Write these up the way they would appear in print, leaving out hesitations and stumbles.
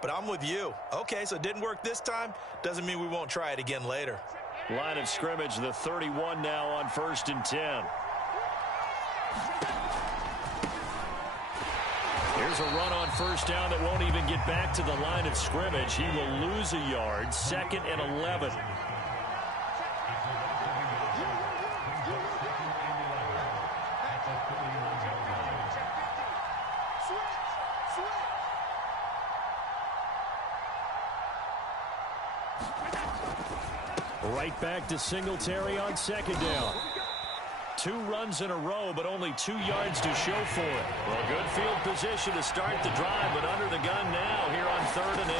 but I'm with you. Okay, so it didn't work this time. Doesn't mean we won't try it again later. Line of scrimmage, the 31 now on 1st and 10. Here's a run on 1st down that won't even get back to the line of scrimmage. He will lose a yard. 2nd and 11. Right back to Singletary on 2nd down. 2 runs in a row, but only 2 yards to show for it. Well, good field position to start the drive, but under the gun now here on 3rd and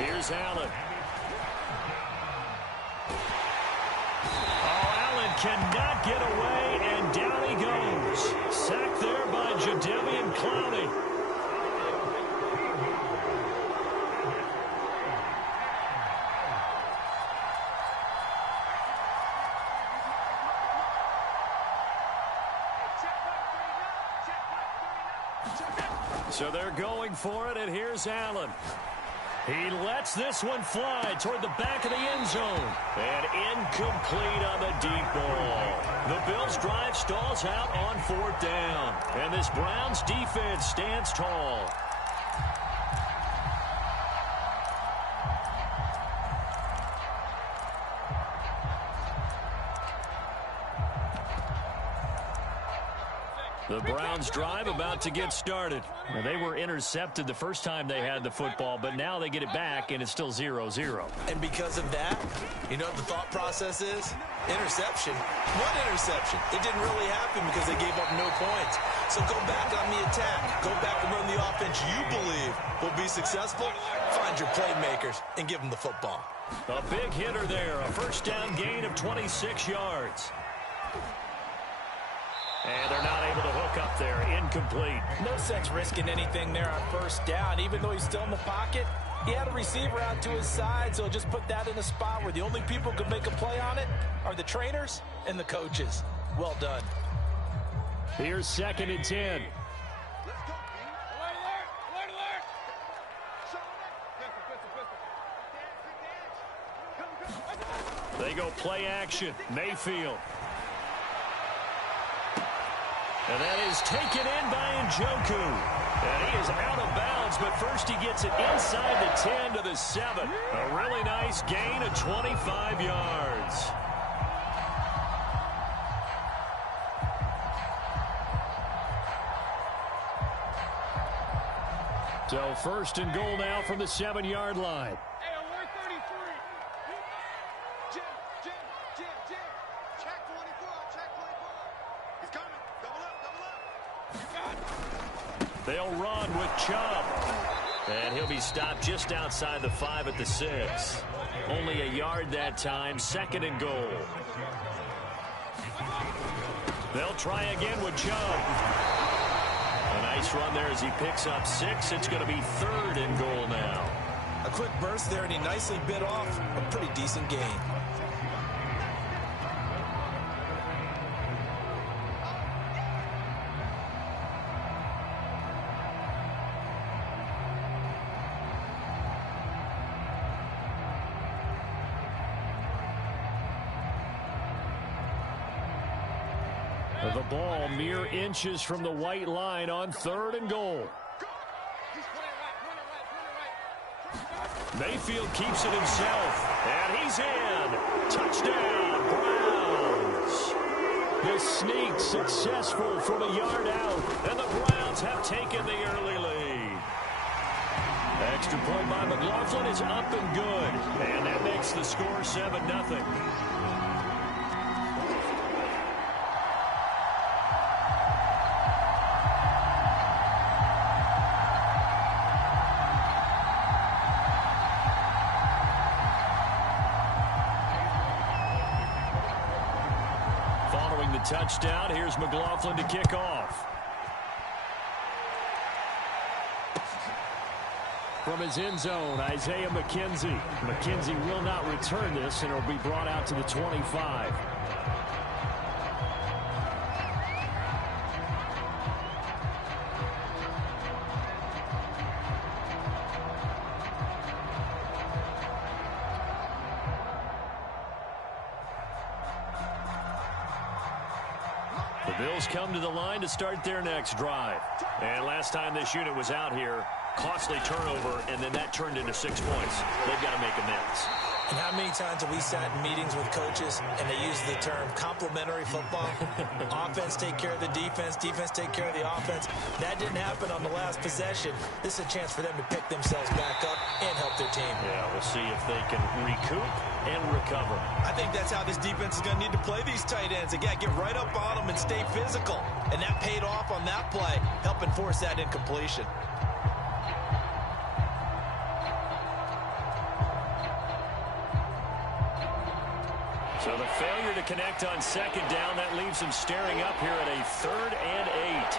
8. Here's Allen. Oh, Allen cannot get away, and down he goes. Sacked there by Jadeveon Clowney. So they're going for it, and here's Allen. He lets this one fly toward the back of the end zone. And incomplete on the deep ball. The Bills' drive stalls out on 4th down. And this Browns defense stands tall. The Browns drive about to get started. Now, they were intercepted the first time they had the football, but now they get it back, and it's still 0-0. And because of that, you know what the thought process is? Interception. What interception? It didn't really happen because they gave up no points. So go back on the attack. Go back and run the offense you believe will be successful. Find your playmakers and give them the football. A big hitter there. A 1st down gain of 26 yards. And they're not able to hook up there. Incomplete. No sense risking anything there on 1st down. Even though he's still in the pocket, he had a receiver out to his side, so just put that in a spot where the only people who can make a play on it are the trainers and the coaches. Well done. Here's 2nd and 10. They go play action. Mayfield. And that is taken in by Njoku. And he is out of bounds, but first he gets it inside the 10 to the 7. A really nice gain of 25 yards. So 1st and goal now from the 7-yard line. They'll run with Chubb. And he'll be stopped just outside the 5 at the 6. Only a yard that time. 2nd and goal. They'll try again with Chubb. A nice run there as he picks up 6. It's going to be 3rd and goal now. A quick burst there, and he nicely bit off a pretty decent gain. The ball mere inches from the white line on 3rd and goal. Mayfield keeps it himself, and he's in. Touchdown, Browns. The sneak successful from a yard out, and the Browns have taken the early lead. Extra point by McLaughlin is up and good, and that makes the score 7-0. Following the touchdown, here's McLaughlin to kick off. From his end zone, Isaiah McKenzie. McKenzie will not return this, and it will be brought out to the 25. Bills come to the line to start their next drive. And last time this unit was out here, costly turnover, and then that turned into 6 points. They've got to make amends. And how many times have we sat in meetings with coaches and they use the term complementary football? Offense take care of the defense, defense take care of the offense. That didn't happen on the last possession. This is a chance for them to pick themselves back up and help their team. Yeah, we'll see if they can recoup and recover. I think that's how this defense is going to need to play these tight ends. Again, get right up on them and stay physical. And that paid off on that play, helping force that incompletion. So the failure to connect on second down, that leaves him staring up here at a 3rd and 8.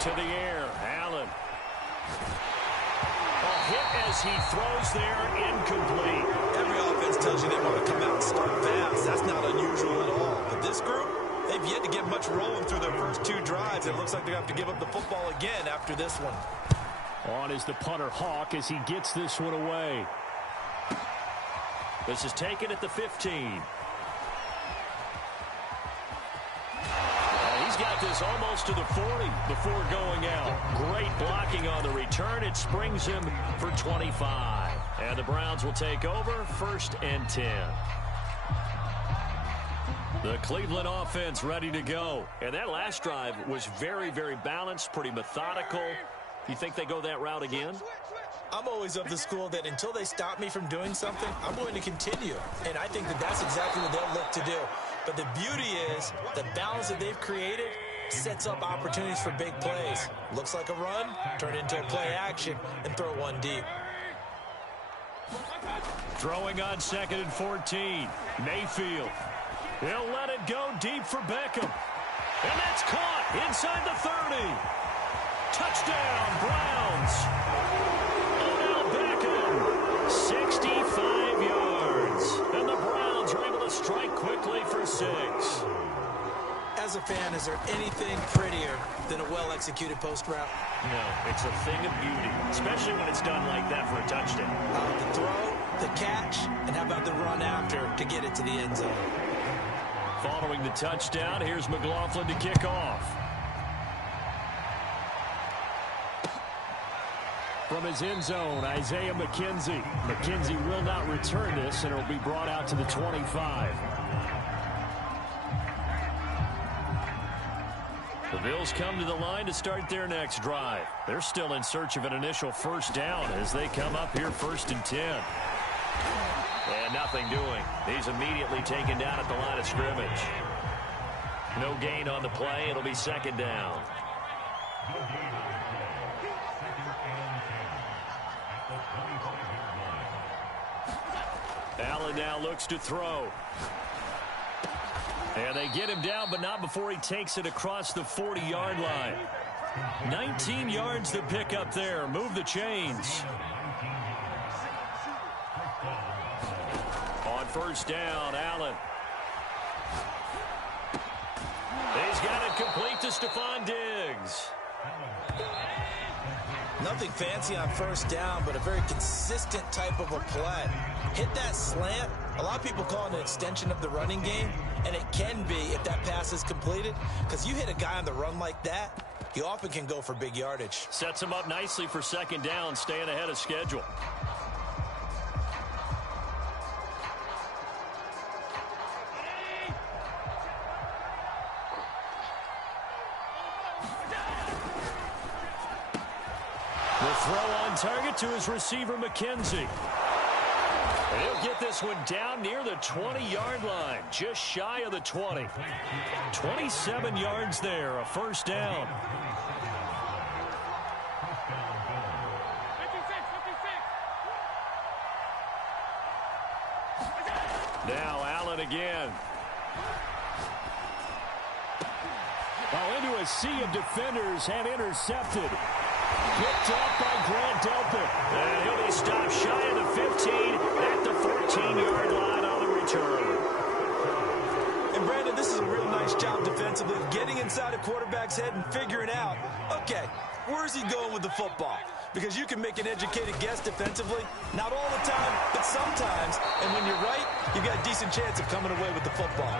To the air, Allen. A hit as he throws there, incomplete. Every offense tells you they want to come out and start fast. That's not unusual at all. But this group, they've yet to get much rolling through their first 2 drives. It looks like they're going to have to give up the football again after this one. On is the punter, Hawk, as he gets this one away. This is taken at the 15. He's got this almost to the 40 before going out. Great blocking on the return. It springs him for 25. And the Browns will take over, 1st and 10. The Cleveland offense ready to go. And that last drive was very, very balanced, pretty methodical. You think they go that route again? I'm always of the school that until they stop me from doing something, I'm going to continue. And I think that that's exactly what they'll look to do. But the beauty is the balance that they've created sets up opportunities for big plays. Looks like a run, turn into a play action, and throw one deep. Throwing on 2nd and 14. Mayfield. He'll let it go deep for Beckham. And that's caught inside the 30. Touchdown, Browns. Odell Beckham, 65 yards. And the Browns are able to strike quickly for 6. As a fan, is there anything prettier than a well-executed post route? No, it's a thing of beauty, especially when it's done like that for a touchdown. The throw, the catch, and how about the run after to get it to the end zone? Following the touchdown, here's McLaughlin to kick off. From his end zone, Isaiah McKenzie. McKenzie will not return this, and it will be brought out to the 25. The Bills come to the line to start their next drive. They're still in search of an initial 1st down as they come up here 1st and 10. And nothing doing. He's immediately taken down at the line of scrimmage. No gain on the play. It'll be 2nd down. Allen now looks to throw. And they get him down, but not before he takes it across the 40-yard line. 19 yards to pick up there. Move the chains. On 1st down, Allen. He's got it complete to Stephon Diggs. Nothing fancy on 1st down, but a very consistent type of a play. Hit that slant. A lot of people call it an extension of the running game, and it can be if that pass is completed, because you hit a guy on the run like that, you often can go for big yardage. Sets him up nicely for 2nd down, staying ahead of schedule. The throw on target to his receiver, McKenzie. And he'll get this one down near the 20-yard line, just shy of the 20. 27 yards there, a 1st down. Now Allen again. Well, into a sea of defenders and intercepted. Picked up by Grant Delpit. And he'll be stopped shy of the 15 at the 14-yard line on the return. And Brandon, this is a real nice job defensively, getting inside a quarterback's head and figuring out, okay, where's he going with the football? because you can make an educated guess defensively. Not all the time, but sometimes. And when you're right, you've got a decent chance of coming away with the football.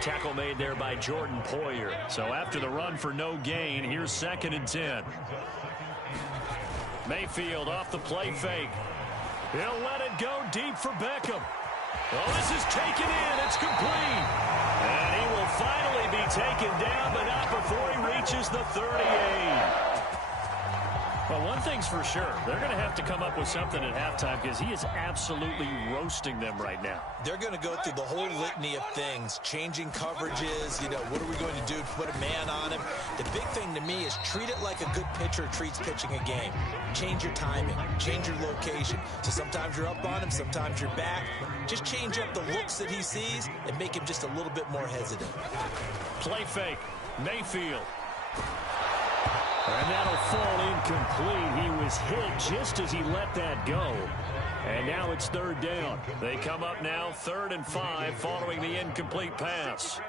Tackle made there by Jordan Poyer. So after the run for no gain, here's 2nd and 10. Mayfield off the play fake. He'll let it go deep for Beckham. Oh, this is taken in. It's complete. And he will finally be taken down, but not before he reaches the 38. Well, one thing's for sure. They're going to have to come up with something at halftime because he is absolutely roasting them right now. They're going to go through the whole litany of things, changing coverages, what are we going to do to put a man on him? The big thing to me is treat it like a good pitcher treats pitching a game. Change your timing, change your location. So sometimes you're up on him, sometimes you're back. Just change up the looks that he sees and make him just a little bit more hesitant. Play fake, Mayfield. And that'll fall incomplete. He was hit just as he let that go. And now it's 3rd down. They come up now 3rd and 5 following the incomplete pass.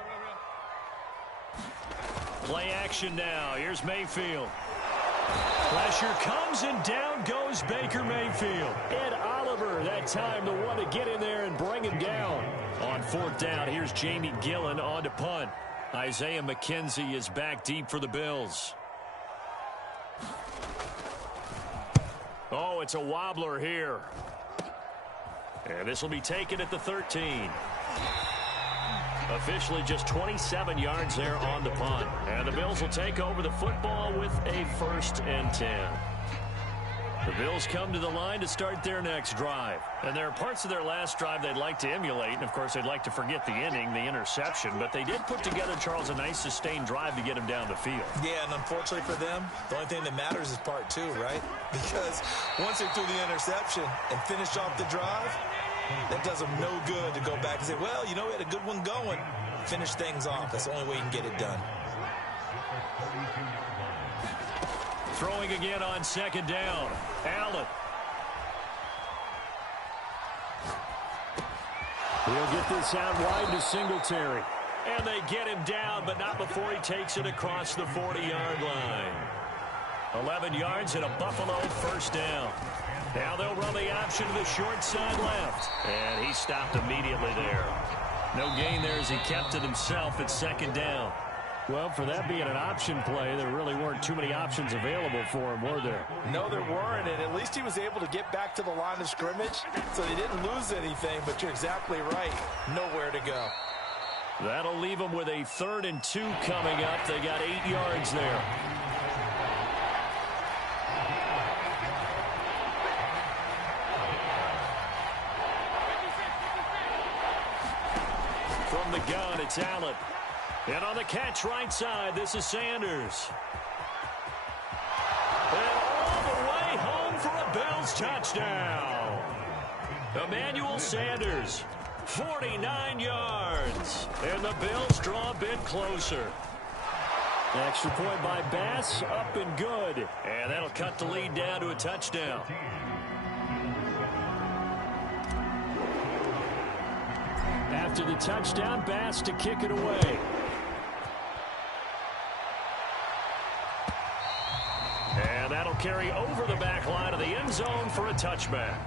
Play action now. Here's Mayfield. Pressure comes and down goes Baker Mayfield. Ed Oliver that time the one to get in there and bring him down. On 4th down, here's Jamie Gillen on to punt. Isaiah McKenzie is back deep for the Bills. Oh, it's a wobbler here. And this will be taken at the 13. Officially just 27 yards there on the punt. And the Bills will take over the football with a 1st and 10. The Bills come to the line to start their next drive. And there are parts of their last drive they'd like to emulate. And, of course, they'd like to forget the inning, the interception. But they did put together, Charles, a nice sustained drive to get him down the field. Yeah, and unfortunately for them, the only thing that matters is part 2, right? Because once they threw the interception and finished off the drive, that does them no good to go back and say, well, we had a good one going. Finish things off. That's the only way you can get it done. Throwing again on 2nd down. Allen. He'll get this out wide to Singletary. And they get him down, but not before he takes it across the 40-yard line. 11 yards and a Buffalo 1st down. Now they'll run the option to the short side left. And he stopped immediately there. No gain there as he kept it himself at 2nd down. Well, for that being an option play, there really weren't too many options available for him, were there? No, there weren't, and at least he was able to get back to the line of scrimmage, so they didn't lose anything, but you're exactly right. Nowhere to go. That'll leave them with a 3rd and 2 coming up. They got 8 yards there. From the gun, it's Allen. And on the catch right side, this is Sanders. And all the way home for a Bills touchdown. Emmanuel Sanders, 49 yards. And the Bills draw a bit closer. Extra point by Bass, up and good. And that'll cut the lead down to a touchdown. After the touchdown, Bass to kick it away. And that'll carry over the back line of the end zone for a touchback.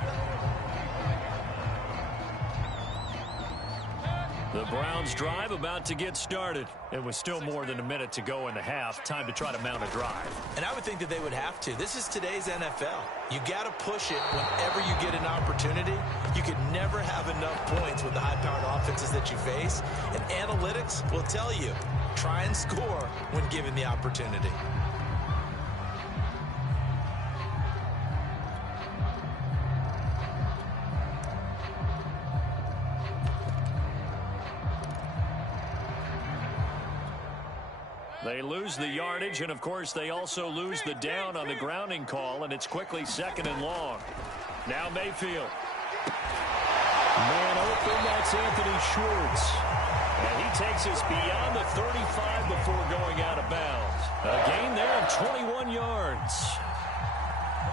The Browns drive about to get started. It was still more than a minute to go in the half. Time to try to mount a drive. And I would think that they would have to. This is today's NFL. You got to push it whenever you get an opportunity. You can never have enough points with the high-powered offenses that you face. And analytics will tell you, try and score when given the opportunity. They lose the yardage, and, of course, they also lose the down on the grounding call, and it's quickly 2nd and long. Now Mayfield. Man open, that's Anthony Schwartz. And he takes us beyond the 35 before going out of bounds. A gain there of 21 yards.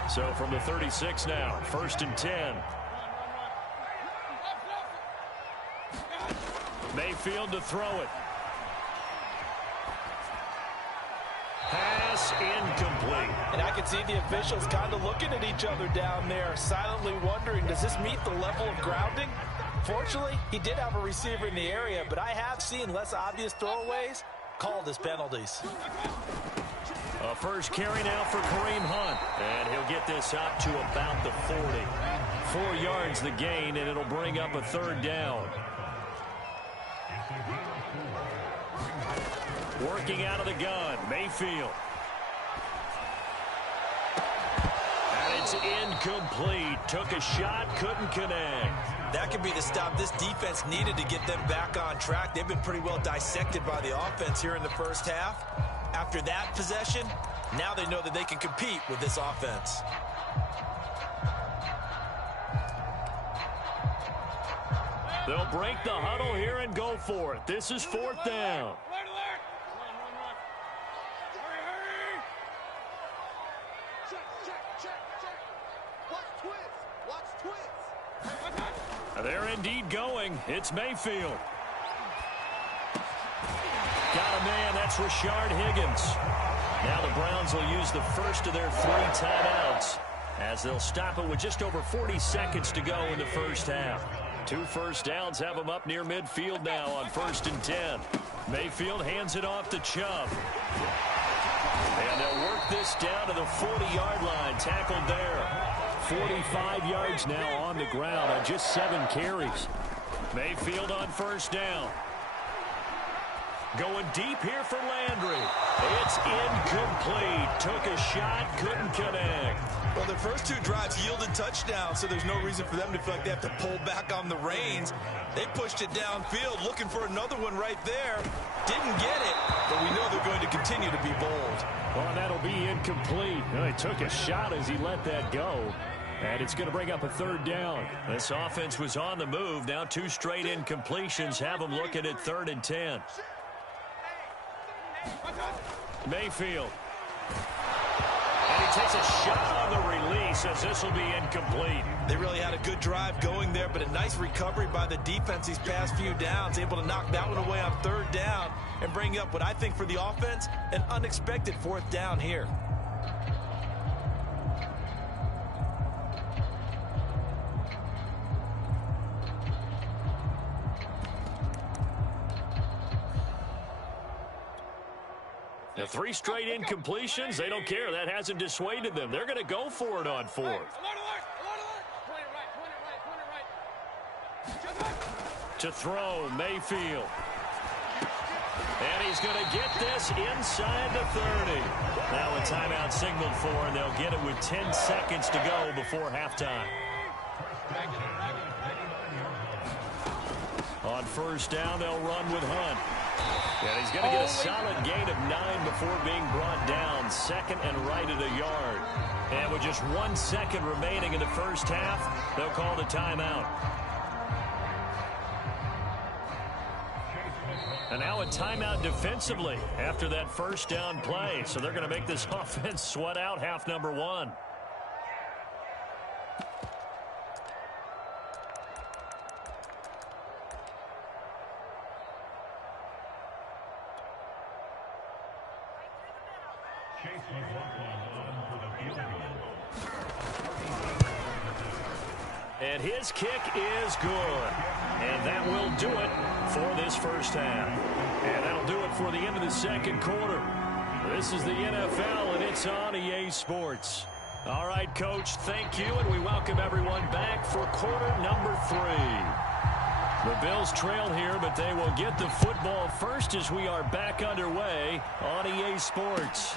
So from the 36 now, 1st and 10. Mayfield to throw it. Pass pass incomplete. And I can see the officials kind of looking at each other down there, silently wondering, does this meet the level of grounding? Fortunately, he did have a receiver in the area, but I have seen less obvious throwaways called as penalties. A first carry now for Kareem Hunt, and he'll get this out to about the 40. 4 yards the gain, and it'll bring up a third down. Working out of the gun, Mayfield. And it's incomplete. Took a shot, couldn't connect. That could be the stop this defense needed to get them back on track. They've been pretty well dissected by the offense here in the first half. After that possession, now they know that they can compete with this offense. They'll break the huddle here and go for it. This is 4th down. They're indeed going. It's Mayfield. Got a man. That's Rashard Higgins. Now the Browns will use the first of their 3 timeouts as they'll stop it with just over 40 seconds to go in the first half. 2 first downs have them up near midfield now on 1st and 10. Mayfield hands it off to Chubb. And they'll work this down to the 40-yard line. Tackled there. 45 yards now on the ground on just 7 carries. Mayfield on 1st down. Going deep here for Landry. It's incomplete. Took a shot, couldn't connect. Well, their first 2 drives yielded touchdowns, so there's no reason for them to feel like they have to pull back on the reins. They pushed it downfield, looking for another one right there. Didn't get it, but we know they're going to continue to be bold. Well, and that'll be incomplete. Well, he took a shot as he let that go. And it's going to bring up a 3rd down. This offense was on the move. Now 2 straight incompletions have them looking at 3rd and 10. Mayfield. And he takes a shot on the release as this will be incomplete. They really had a good drive going there, but a nice recovery by the defense these past few downs, able to knock that one away on 3rd down and bring up what I think for the offense, an unexpected 4th down here. The 3 straight incompletions, they don't care. That hasn't dissuaded them. They're going to go for it on 4th. To throw, Mayfield. And he's going to get this inside the 30. Now a timeout signaled for, and they'll get it with 10 seconds to go before halftime. On 1st down, they'll run with Hunt. And he's going to get a solid gain of 9 before being brought down. 2nd and right at a yard. And with just 1 second remaining in the first half, they'll call the timeout. And now a timeout defensively after that 1st down play. So they're going to make this offense sweat out half number 1. And his kick is good. And that will do it for this first half. And that'll do it for the end of the 2nd quarter. This is the NFL, and it's on EA Sports. All right, Coach, thank you, and we welcome everyone back for quarter number 3. The Bills trail here, but they will get the football first as we are back underway on EA Sports.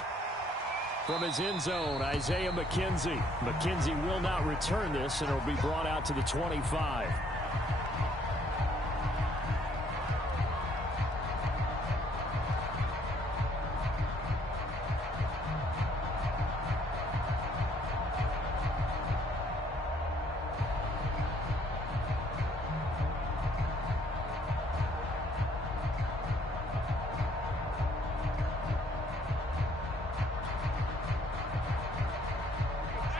From his end zone, Isaiah McKenzie. McKenzie will not return this, and it'll be brought out to the 25.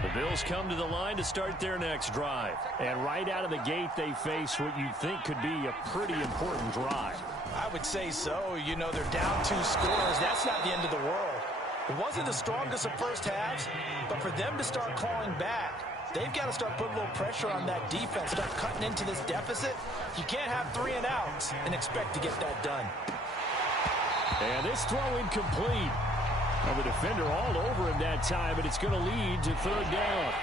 The Bills come to the line to start their next drive. And right out of the gate, they face what you'd think could be a pretty important drive. I would say so. You know, they're down 2 scores. That's not the end of the world. It wasn't the strongest of first halves, but for them to start clawing back, they've got to start putting a little pressure on that defense, start cutting into this deficit. You can't have 3 and outs and expect to get that done. And this throw incomplete. And the defender all over him that time, and it's going to lead to 3rd down.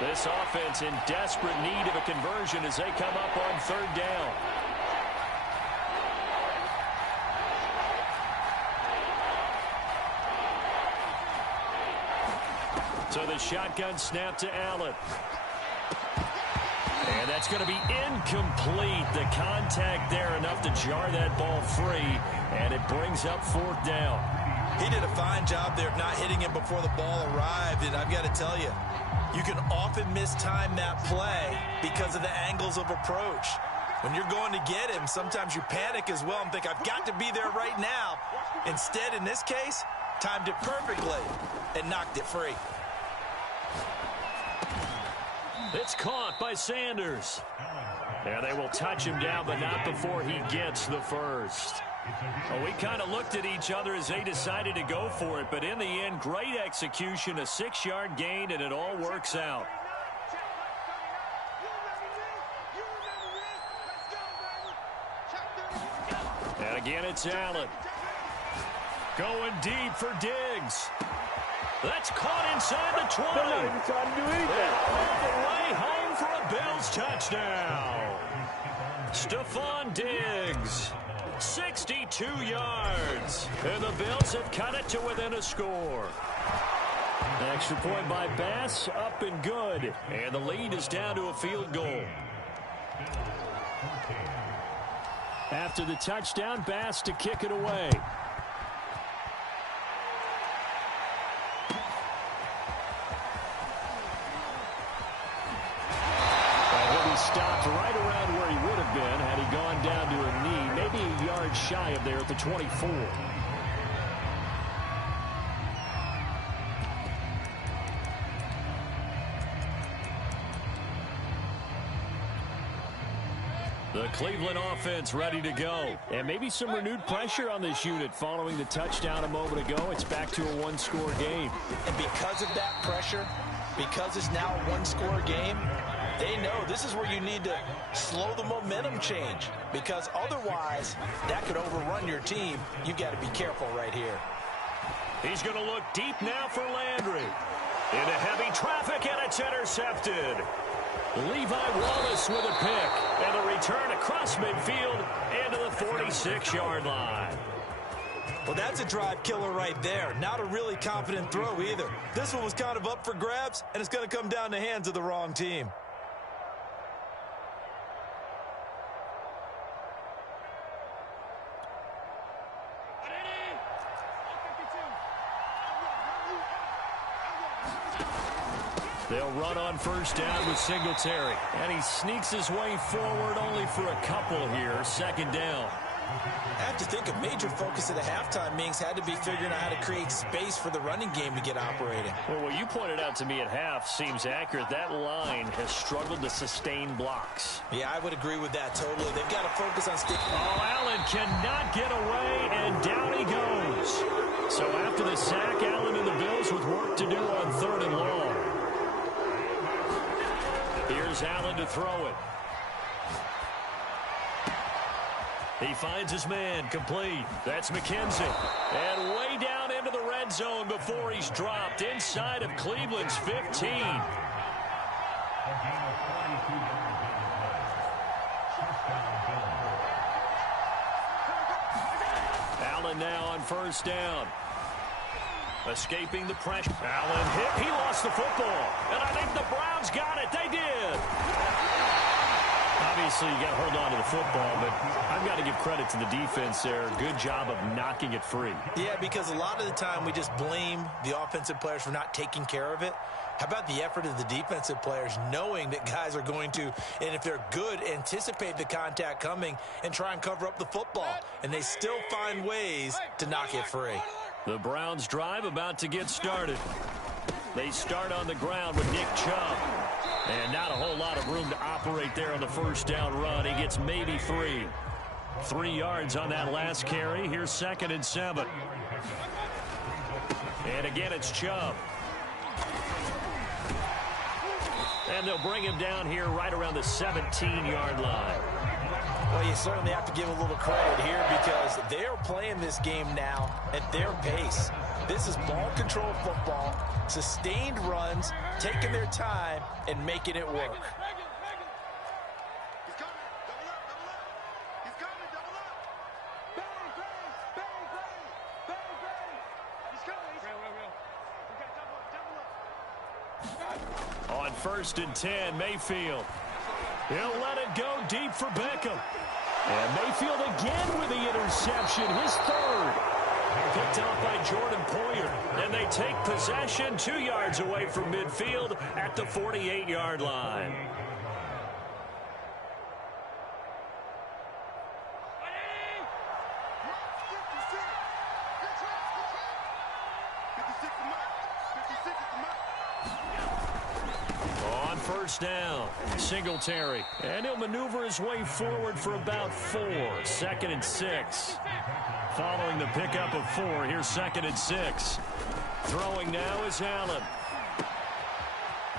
This offense in desperate need of a conversion as they come up on 3rd down. So the shotgun snap to Allen. And that's going to be incomplete. The contact there enough to jar that ball free, and it brings up 4th down. He did a fine job there of not hitting him before the ball arrived, and I've got to tell you, you can often mistime that play because of the angles of approach. When you're going to get him, sometimes you panic as well and think, I've got to be there right now. Instead, in this case, timed it perfectly and knocked it free. It's caught by Sanders. And they will touch him down, but not before he gets the first. Well, we kind of looked at each other as they decided to go for it, but in the end, great execution, a 6-yard gain, and it all works out. And again, it's Allen. Going deep for Diggs. That's caught inside the 20. They're not even trying to do anything. All the way home for a Bills touchdown. Stephon Diggs, 62 yards. And the Bills have cut it to within a score. An extra point by Bass, up and good. And the lead is down to a field goal. After the touchdown, Bass to kick it away. Stopped right around where he would have been had he gone down to a knee, maybe a yard shy of there at the 24. The Cleveland offense ready to go. And maybe some renewed pressure on this unit following the touchdown a moment ago. It's back to a 1-score game. And because of that pressure, because it's now a 1-score game, they know this is where you need to slow the momentum change, because otherwise that could overrun your team. You've got to be careful right here. He's going to look deep now for Landry. Into heavy traffic, and it's intercepted. Levi Wallace with a pick, and a return across midfield into the 46-yard line. Well, that's a drive killer right there. Not a really confident throw either. This one was kind of up for grabs, and it's going to come down the hands of the wrong team. They'll run on 1st down with Singletary. And he sneaks his way forward only for a couple here. 2nd down. I have to think a major focus of the halftime meetings had to be figuring out how to create space for the running game to get operating. Well, what you pointed out to me at half seems accurate. That line has struggled to sustain blocks. Yeah, I would agree with that totally. They've got to focus on sticking. Oh, Allen cannot get away, and down he goes. So after the sack, Allen and the Bills with work to do on 3rd and long. Here's Allen to throw it. He finds his man, complete. That's McKenzie. And way down into the red zone before he's dropped inside of Cleveland's 15. Allen now on 1st down. Escaping the pressure. Allen hit. He lost the football. And I think the Browns got it. They did. Obviously, you got to hold on to the football, but I've got to give credit to the defense there. Good job of knocking it free. Yeah, because a lot of the time we just blame the offensive players for not taking care of it. How about the effort of the defensive players knowing that guys are going to, and if they're good, anticipate the contact coming and try and cover up the football. And they still find ways to knock it free. The Browns drive about to get started. They start on the ground with Nick Chubb. And not a whole lot of room to operate there on the 1st down run. He gets maybe 3. 3 yards on that last carry. Here's 2nd and 7. And again, it's Chubb. And they'll bring him down here right around the 17-yard line. Well, you certainly have to give a little credit here because they're playing this game now at their pace. This is ball control football, sustained runs, taking their time, and making it work. On 1st and 10, Mayfield. He'll let it go deep for Beckham. And Mayfield again with the interception, his third. Picked off by Jordan Poyer. And they take possession 2 yards away from midfield at the 48-yard line. On 1st down, Singletary. And he'll maneuver his way forward for about 4. 2nd and 6. Following the pickup of 4, here's 2nd and 6. Throwing now is Allen.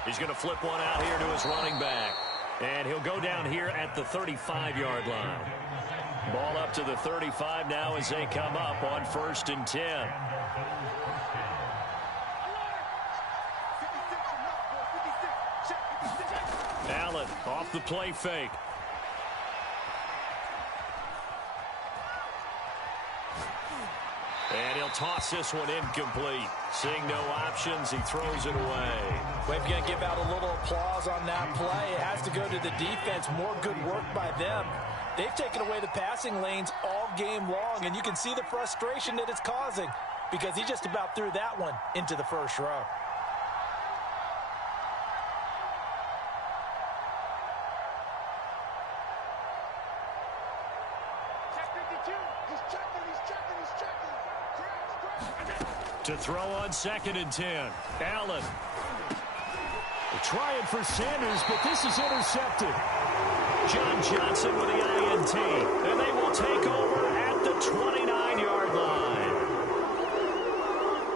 He's going to flip one out here to his running back. And he'll go down here at the 35-yard line. Ball up to the 35 now as they come up on 1st and 10. Allen off the play fake. And he'll toss this one incomplete. Seeing no options, he throws it away. We're going to give out a little applause on that play. It has to go to the defense. More good work by them. They've taken away the passing lanes all game long, and you can see the frustration that it's causing because he just about threw that one into the first row. To throw on 2nd and 10. Allen. They're trying for Sanders, but this is intercepted. John Johnson with the INT. And they will take over at the 29-yard line.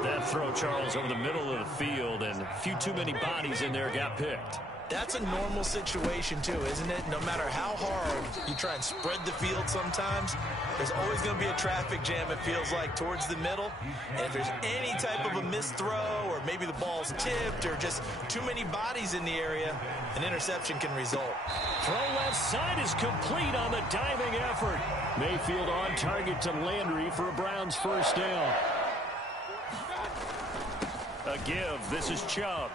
That throw, Charles, over the middle of the field, and a few too many bodies in there got picked. That's a normal situation, too, isn't it? No matter how hard you try and spread the field sometimes, there's always going to be a traffic jam, it feels like, towards the middle. And if there's any type of a missed throw or maybe the ball's tipped or just too many bodies in the area, an interception can result. Throw left side is complete on the diving effort. Mayfield on target to Landry for a Browns first down. A give. This is Chubb.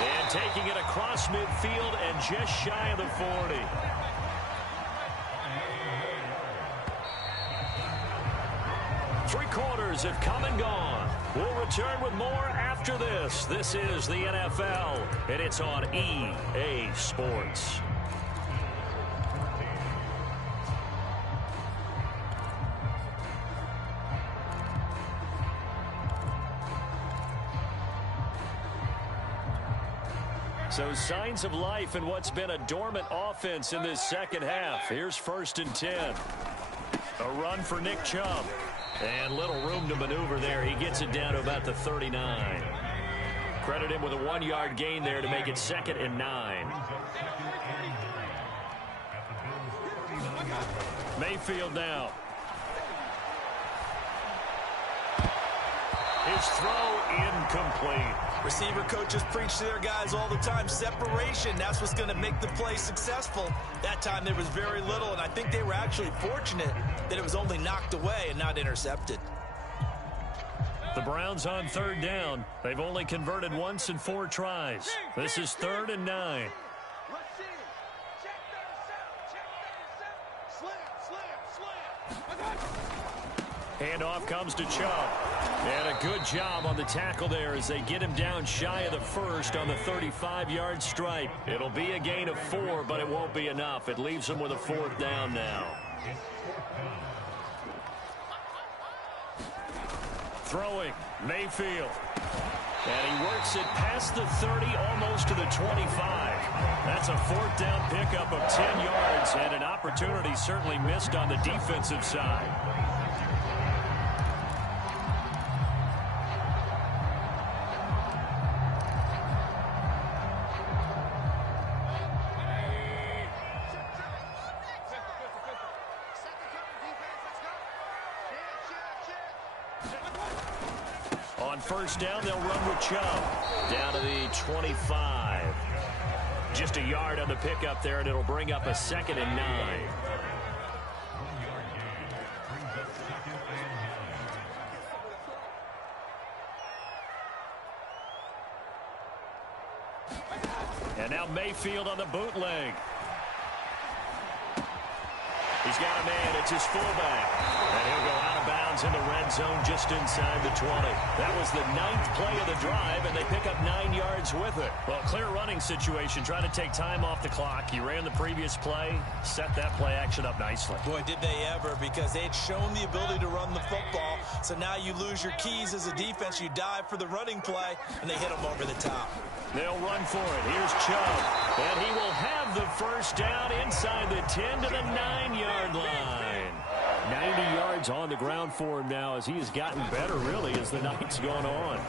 And taking it across midfield and just shy of the 40. Three quarters have come and gone. We'll return with more after this. This is the NFL, and it's on EA Sports. So signs of life in what's been a dormant offense in this second half. Here's 1st and 10. A run for Nick Chubb. And little room to maneuver there. He gets it down to about the 39. Credit him with a 1-yard gain there to make it 2nd and 9. Mayfield now. His throw incomplete. Receiver coaches preach to their guys all the time. Separation, that's what's going to make the play successful. That time there was very little, and I think they were actually fortunate that it was only knocked away and not intercepted. The Browns on 3rd down. They've only converted once in 4 tries. This is 3rd and 9. Handoff comes to Chubb. And a good job on the tackle there as they get him down shy of the first on the 35-yard stripe. It'll be a gain of 4, but it won't be enough. It leaves them with a 4th down now. Throwing, Mayfield. And he works it past the 30, almost to the 25. That's a 4th down pickup of 10 yards, and an opportunity certainly missed on the defensive side. On first down, they'll run with Chubb. Down to the 25. Just a yard on the pickup there, and it'll bring up a 2nd and 9. And now Mayfield on the bootleg. He's got a man. It's his fullback. And he'll go out of bounds in the red zone just inside the 20. That was the 9th play of the drive, and they pick up 9 yards with it. Well, clear running situation. Trying to take time off the clock. He ran the previous play, set that play action up nicely. Boy, did they ever, because they had shown the ability to run the football. So now you lose your keys as a defense. You dive for the running play, and they hit them over the top. They'll run for it. Here's Chubb. And he will have the first down inside the 10 to the 9-yard line. 90 yards on the ground for him now as he has gotten better, really, as the night's gone on.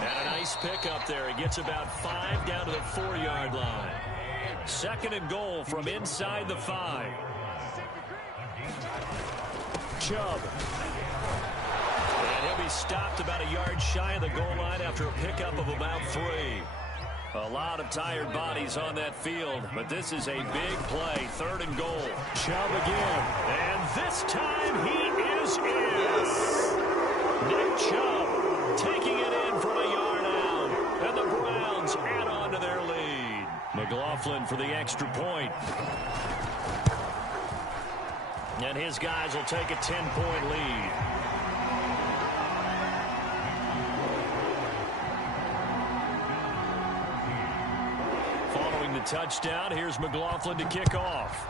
And a nice pickup there. He gets about 5 down to the 4-yard line. 2nd and goal from inside the 5. Chubb. And he'll be stopped about a yard shy of the goal line after a pickup of about 3. A lot of tired bodies on that field, but this is a big play. 3rd and goal. Chubb again. And this time he is in. Nick Chubb taking it in from a yard out. And the Browns add on to their lead. McLaughlin for the extra point. And his guys will take a 10-point lead. Following the touchdown, here's McLaughlin to kick off.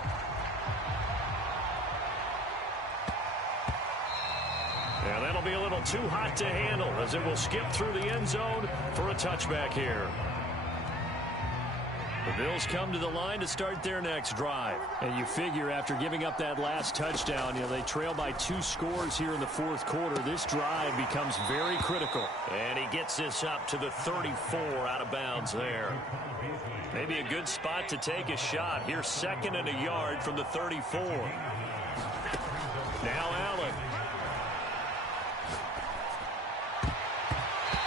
And that'll be a little too hot to handle as it will skip through the end zone for a touchback here. The Bills come to the line to start their next drive. And you figure after giving up that last touchdown, they trail by 2 scores here in the 4th quarter. This drive becomes very critical. And he gets this up to the 34 out of bounds there. Maybe a good spot to take a shot. Here's 2nd and a yard from the 34. Now Allen.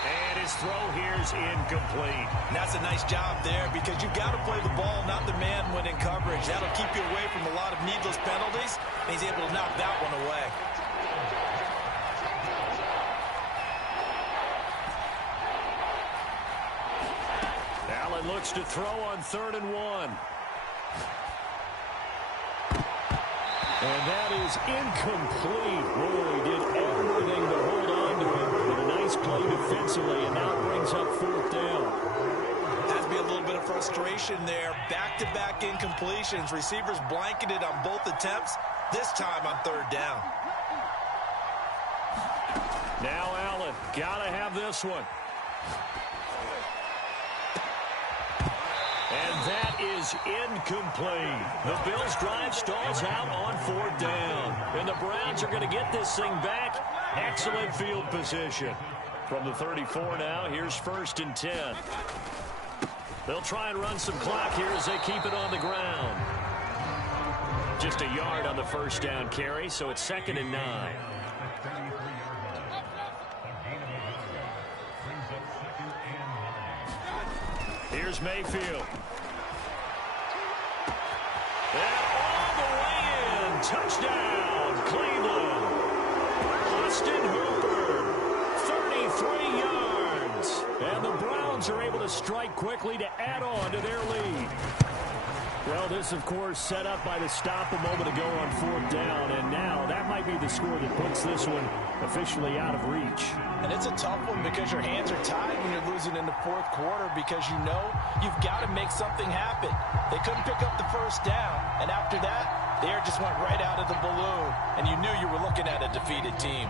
And his throw here's incomplete. And that's a nice job there because you've got to play the ball, not the man when in coverage. That'll keep you away from a lot of needless penalties. And he's able to knock that one away. Allen looks to throw on 3rd and 1. And that is incomplete. Really did everything to hold on to it. But a nice play defensively, and now brings up 4th down. Has to be a little bit of frustration there. Back-to-back incompletions. Receivers blanketed on both attempts. This time on 3rd down. Now Allen. Gotta have this one. And that is incomplete. The Bills' drive stalls out on 4th down. And the Browns are going to get this thing back. Excellent field position. From the 34 now, here's 1st and 10. They'll try and run some clock here as they keep it on the ground. Just a yard on the 1st down carry, so it's 2nd and 9. Here's Mayfield. And all the way in. Touchdown, Cleveland. Austin Hooper, 33 yards. And the Browns are able to strike quickly to add on to their lead. Well, this, of course, set up by the stop a moment ago on 4th down. And now that might be the score that puts this one officially out of reach. And it's a tough one because your hands are tied when you're losing in the 4th quarter because you know you've got to make something happen. They couldn't pick up the 1st down. And after that, the air just went right out of the balloon. And you knew you were looking at a defeated team.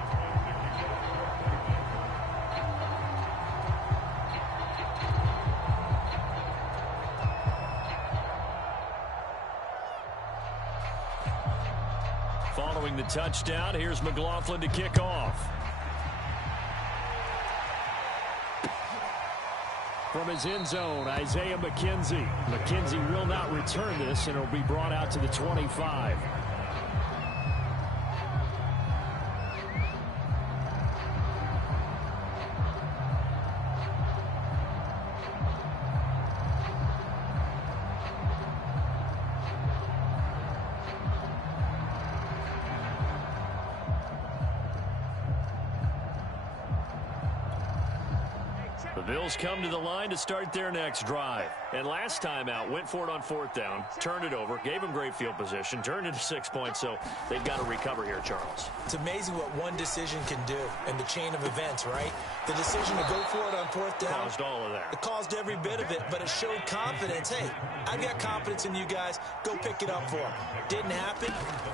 Following the touchdown, here's McLaughlin to kick off. From his end zone, Isaiah McKenzie. McKenzie will not return this, and it'll be brought out to the 25. The Bills come to the line to start their next drive. And last time out, went for it on 4th down, turned it over, gave them great field position, turned into 6 points, so they've got to recover here, Charles. It's amazing what one decision can do in the chain of events, right? The decision to go for it on 4th down. Caused all of that. It caused every bit of it, but it showed confidence. Hey, I've got confidence in you guys. Go pick it up for them. Didn't happen.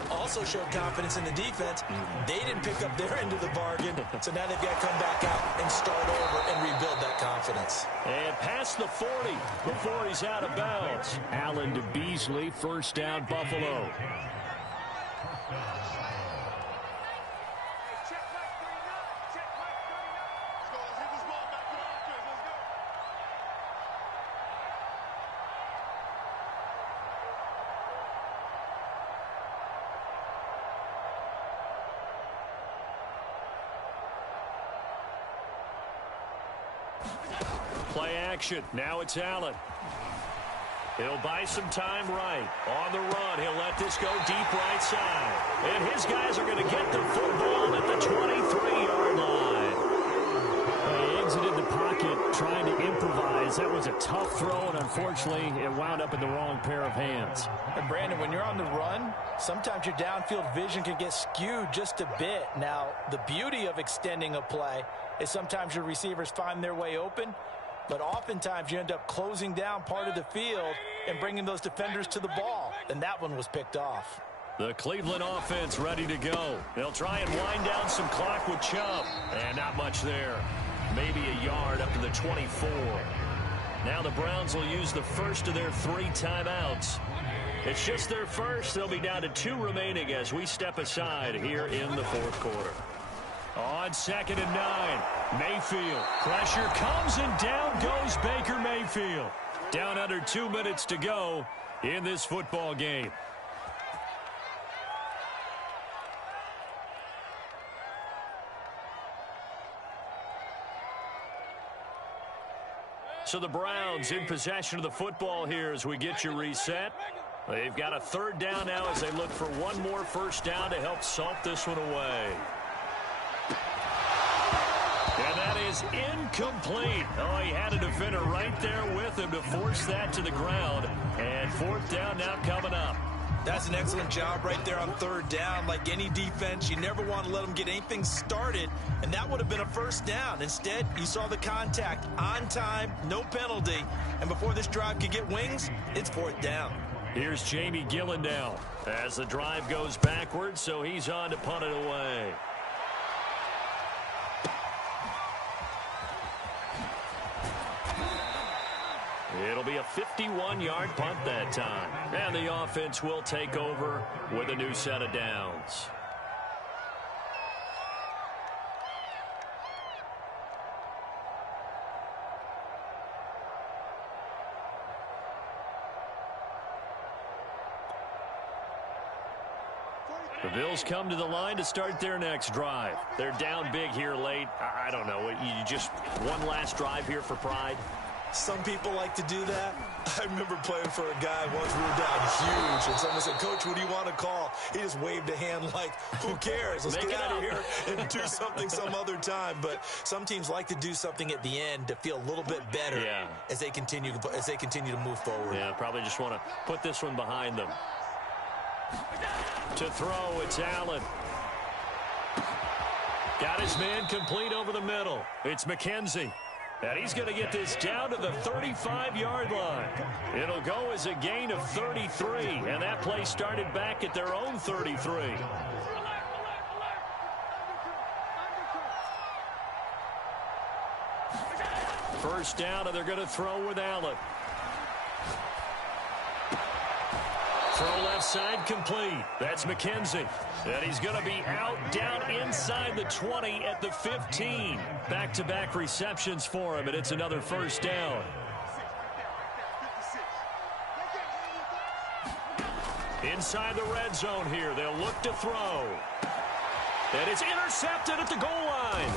Also showed confidence in the defense. They didn't pick up their end of the bargain, so now they've got to come back out and start over and rebuild that confidence. And past the 40 before he's out of bounds. Allen to Beasley, 1st down, Buffalo. Play action. Now it's Allen. He'll buy some time right. On the run, he'll let this go deep right side. And his guys are going to get the football at the 23-yard line. He exited the pocket trying to improvise. That was a tough throw, and unfortunately, it wound up in the wrong pair of hands. And Brandon, when you're on the run, sometimes your downfield vision can get skewed just a bit. Now, the beauty of extending a play is sometimes your receivers find their way open, but oftentimes you end up closing down part of the field and bringing those defenders to the ball. And that one was picked off. The Cleveland offense ready to go. They'll try and wind down some clock with Chubb. And not much there. Maybe a yard up to the 24. Now the Browns will use the first of their 3 timeouts. It's just their first. They'll be down to 2 remaining as we step aside here in the 4th quarter. On 2nd and 9, Mayfield. Pressure comes and down goes Baker Mayfield. Down under 2 minutes to go in this football game. So the Browns in possession of the football here as we get you reset. They've got a 3rd down now as they look for one more 1st down to help salt this one away. And that is incomplete. Oh, he had a defender right there with him to force that to the ground. And 4th down now coming up. That's an excellent job right there on 3rd down. Like any defense, you never want to let them get anything started, and that would have been a 1st down. Instead, you saw the contact on time, no penalty, and before this drive could get wings, it's 4th down. Here's Jamie Gillen now as the drive goes backwards, so he's on to punt it away. It'll be a 51-yard punt that time. And the offense will take over with a new set of downs. The Bills come to the line to start their next drive. They're down big here late. I don't know. You just one last drive here for pride? Some people like to do that. I remember playing for a guy once we were down huge, and someone said, "Coach, what do you want to call?" He just waved a hand like, who cares? Let's get out of here and do something some other time. But some teams like to do something at the end to feel a little bit better as they continue to move forward. Yeah, probably just want to put this one behind them. To throw, it's Allen. Got his man complete over the middle. It's McKenzie. And he's going to get this down to the 35-yard line. It'll go as a gain of 33, and that play started back at their own 33. First down, and they're going to throw with Allen. Throw left side complete. That's McKenzie. And he's going to be out down inside the 20 at the 15. Back-to-back receptions for him, and it's another 1st down. Inside the red zone here. They'll look to throw. And it's intercepted at the goal line.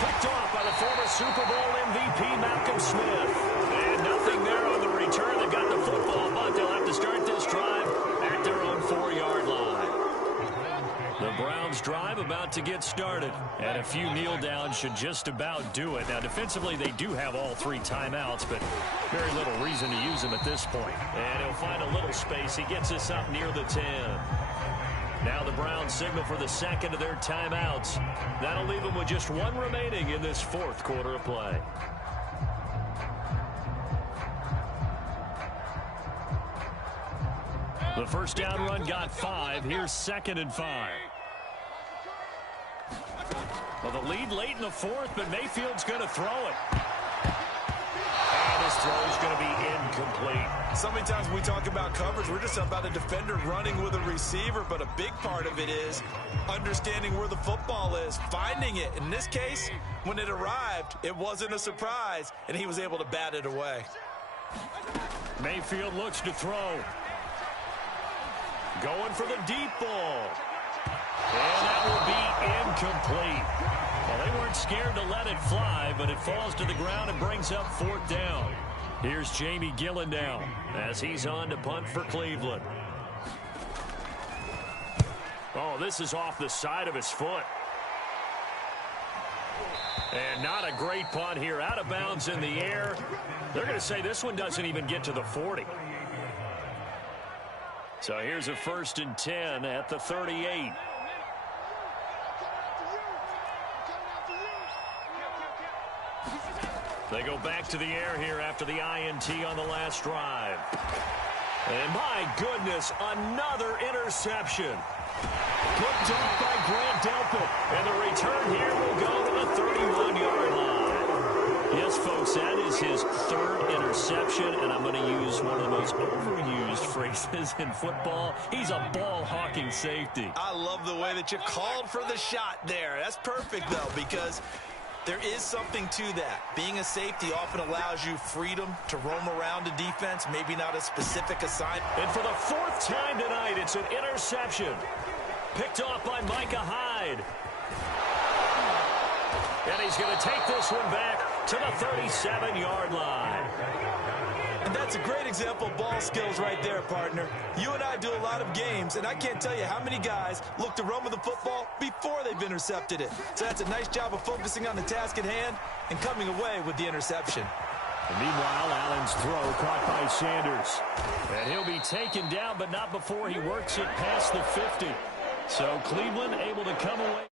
Picked off by the former Super Bowl MVP, Malcolm Smith. And nothing there on the return. They got the football, but they'll have to start this drive at their own 4-yard line. The Browns drive about to get started. And a few kneel downs should just about do it. Now, defensively, they do have all 3 timeouts, but very little reason to use them at this point. And he'll find a little space. He gets us up near the 10. Now the Browns signal for the second of their timeouts. That'll leave them with just 1 remaining in this 4th quarter of play. The first down run got 5. Here's 2nd and 5. Well, the lead late in the 4th, but Mayfield's going to throw it. And his throw is going to be incomplete. So many times when we talk about coverage, we're just about a defender running with a receiver, but a big part of it is understanding where the football is, finding it. In this case, when it arrived, it wasn't a surprise, and he was able to bat it away. Mayfield looks to throw. Going for the deep ball. And that will be incomplete. Well, they weren't scared to let it fly, but it falls to the ground and brings up 4th down. Here's Jamie Gillen now as he's on to punt for Cleveland. Oh, this is off the side of his foot. And not a great punt here. Out of bounds in the air. They're going to say this one doesn't even get to the 40. So here's a 1st and 10 at the 38. They go back to the air here after the INT on the last drive. And my goodness, another interception. Picked off by Grant Delpit. And the return here will go to the 31-yard line. Yes, folks, that is his 3rd interception, and I'm going to use one of the most overused phrases in football. He's a ball-hawking safety. I love the way that you called for the shot there. That's perfect, though, because there is something to that. Being a safety often allows you freedom to roam around a defense, maybe not a specific assignment. And for the 4th time tonight, it's an interception. Picked off by Micah Hyde. And he's going to take this one back to the 37-yard line. And that's a great example of ball skills right there, partner. You and I do a lot of games, and I can't tell you how many guys look to run with the football before they've intercepted it. So that's a nice job of focusing on the task at hand and coming away with the interception. And meanwhile, Allen's throw caught by Sanders. And he'll be taken down, but not before he works it past the 50. So Cleveland able to come away.